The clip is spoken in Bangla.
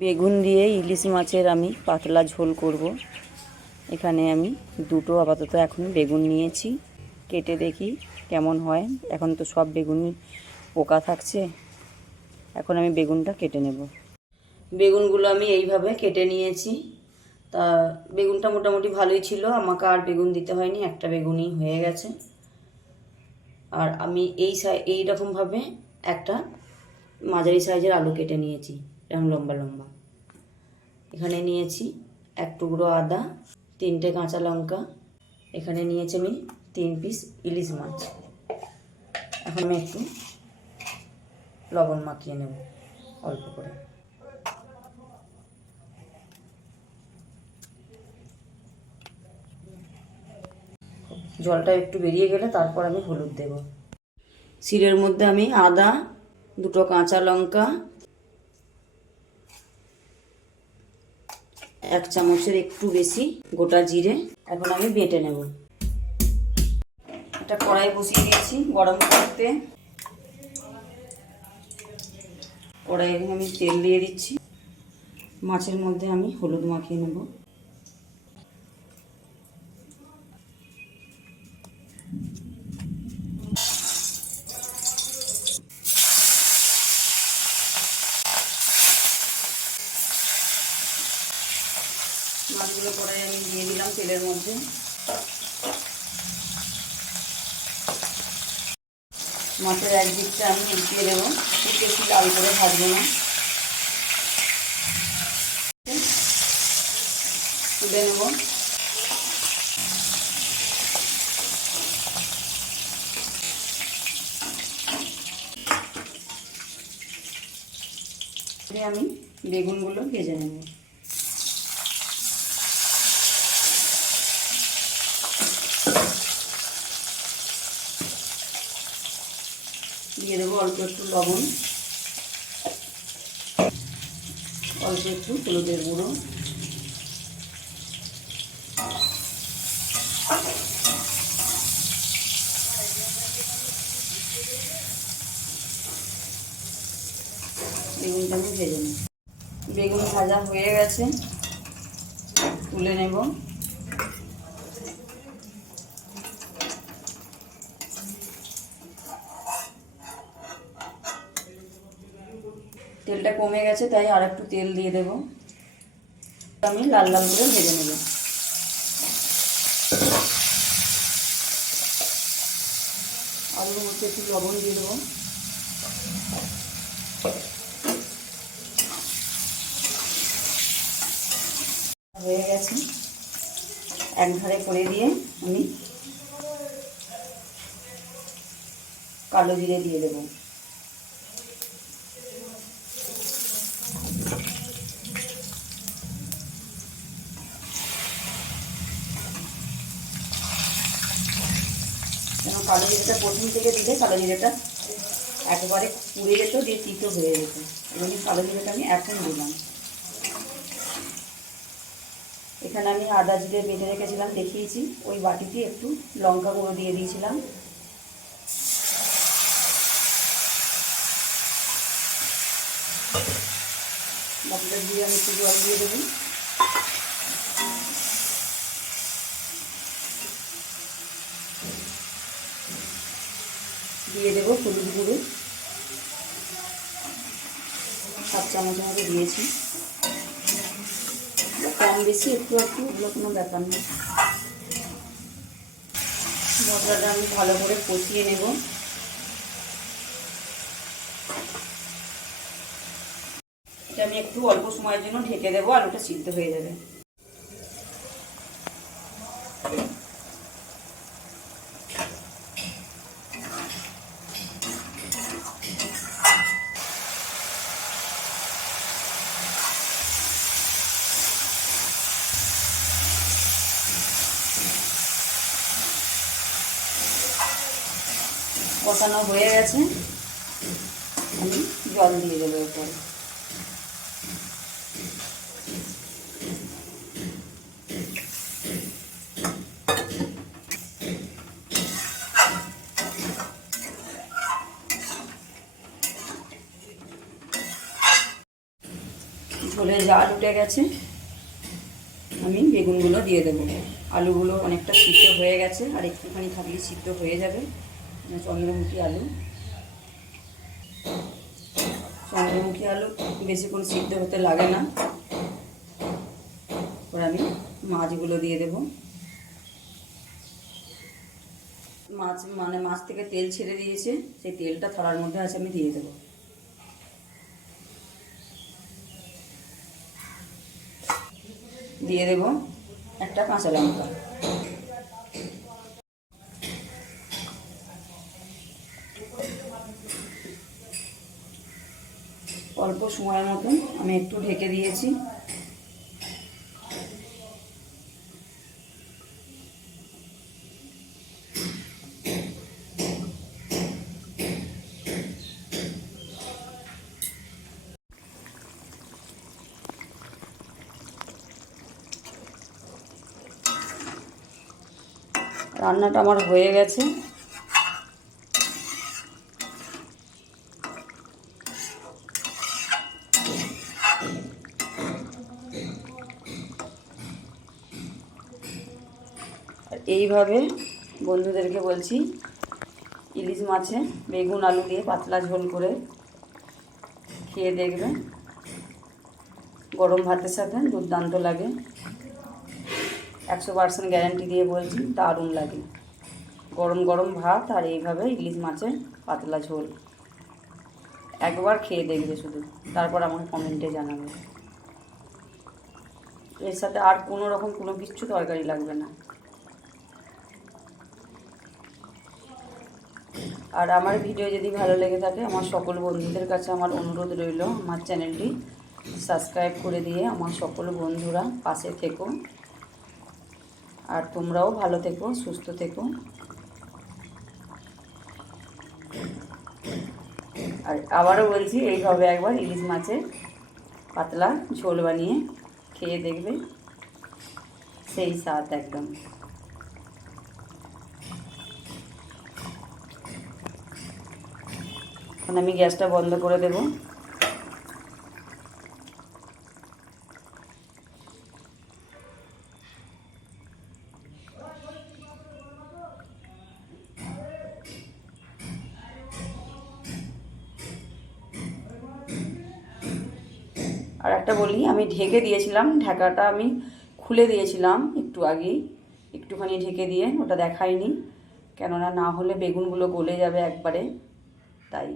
বেগুন দিয়ে ইলিশ মাছের আমি পাতলা ঝোল করব। এখানে আমি দুটো আপাতত এখন বেগুন নিয়েছি, কেটে দেখি কেমন হয়। এখন তো সব বেগুনই পোকা থাকছে, এখন আমি বেগুনটা কেটে নেব। বেগুনগুলো আমি এইভাবে কেটে নিয়েছি। তা বেগুনটা মোটামুটি ভালোই ছিল, আমাকে আর বেগুন দিতে হয়নি, একটা বেগুনই হয়ে গেছে। আর আমি এই রকমভাবে একটা মাঝারি সাইজের আলু কেটে নিয়েছি, এরকম লম্বা লম্বা। এখানে নিয়েছি এক টুকরো আদা, 3টে কাঁচা লঙ্কা। এখানে নিয়েছি আমি 3 পিস ইলিশ মাছ। এখন আমি একটু লবণ মাখিয়ে নেব অল্প করে। জলটা একটু বেরিয়ে গেলে তারপর আমি হলুদ দেব। শিলের মধ্যে আমি আদা, 2টো কাঁচা লঙ্কা, 1 চামচের একটু বেশি গোটা জিরে এখন আমি বেটে নেব। একটা কড়াই বসিয়ে দিয়েছি গরম করতে। কড়াইয়ে আমি তেল দিয়ে দিচ্ছি। মাছের মধ্যে আমি হলুদ মাখিয়ে নেব। মাছগুলো কড়াই আমি দিয়ে দিলাম তেলের মধ্যে। মাছের এক দিকটা আমি উল্টিয়ে দেবো, খুব বেশি লাল করে ভাজবো না। তুলে নেব। আমি বেগুনগুলো ভেজে নেব। দিয়ে দেবো অল্প একটু লবণ, অল্প একটু হলুদের গুঁড়ো, বেগুনটা আমি ভেজে নেব। বেগুন ভাজা হয়ে গেছে, তুলে নেব। তেলটা কমে গেছে, তাই আর একটু তেল দিয়ে দেব। আমি লাল লাল করে ভেজে নেব। আলুর মধ্যে একটু লবণ দিয়ে দেবো। হয়ে গেছে, এক ধারে করে দিয়ে আমি কালো জিরে দিয়ে দেবো। কেন কালো জিরেটা প্রথম থেকে দিলে কালো জিরেটা একবারে পুড়ে যেত, দিয়ে তিতো হয়ে যেত। এমনি কালো জিরেটা আমি এখন দিলাম। এখানে আমি আদা জিরে বেটে রেখেছিলাম, দেখিয়েছি। ওই বাটিতে একটু লঙ্কা গুঁড়ো দিয়ে দিয়েছিলাম। বাটিটা দিয়ে আমি একটু জল দিয়ে দেবো। দিয়ে দেবো হলুদ গুঁড়ো, 7 চামচের মতো দিয়েছি। কম বেশি একটু একটু, ওগুলো কোনো ব্যাপার না। মশলাটা আমি ভালো করে কষিয়ে নেব। এটা আমি একটু অল্প সময়ের জন্য ঢেকে দেবো, আলুটা সিদ্ধ হয়ে যাবে। কষানো হয়ে গেছে, আমি জল দিয়ে দেবো এরপরে। ঝোলে জাল উঠে গেছে, আমি বেগুনগুলো দিয়ে দেবো। আলুগুলো অনেকটা সিদ্ধ হয়ে গেছে, আর একটুখানি থাকলে সিদ্ধ হয়ে যাবে। চন্দ্রমুখী আলু, চন্দ্রমুখী আলু বেশিক্ষণ সিদ্ধ হতে লাগে না। এবার আমি মাছগুলো দিয়ে দেব। মাছ থেকে তেল ছেড়ে দিয়েছে, সেই তেলটা থালার মধ্যে আছে, আমি দিয়ে দেবো। দিয়ে দেব একটা কাঁচা লঙ্কা। অল্প সময়ের মতন আমি একটু ঢেকে দিয়েছি। রান্নাটা আমার হয়ে গেছে। আর এইভাবে বন্ধুদেরকে বলছি, ইলিশ মাছে বেগুন আলু দিয়ে পাতলা ঝোল করে খেয়ে দেখবে, গরম ভাতের সাথে দুর্দান্ত লাগে। 100% গ্যারান্টি দিয়ে বলছি, দারুণ লাগে। গরম গরম ভাত আর এইভাবে ইলিশ মাছের পাতলা ঝোল একবার খেয়ে দেখবে শুধু, তারপর আমাকে কমেন্টে জানাবে। এর সাথে আর কোনো রকম কোনো কিছু তরকারি লাগবে না। আর আমার ভিডিও যদি ভালো লেগে থাকে, আমার সকল বন্ধুদের কাছে আমার অনুরোধ রইল, আমার চ্যানেলটি সাবস্ক্রাইব করে দিয়ে আমার সকল বন্ধুরা পাশে থেকো। আর তোমরাও ভালো থেকো, সুস্থ থেকো। আর আবারও বলছি, এইভাবে একবার ইলিশ মাছের পাতলা ঝোল বানিয়ে খেয়ে দেখবে, সেই স্বাদ একদম। এখন আমি গ্যাসটা বন্ধ করে দেব। আর একটা বলি, আমি ঢেকে দিয়েছিলাম, ঢাকাটা আমি খুলে দিয়েছিলাম একটু আগেই, একটুখানি ঢেকে দিয়ে, ওটা দেখাইনি, কেননা না হলে বেগুনগুলো গলে যাবে একবারে, তাই।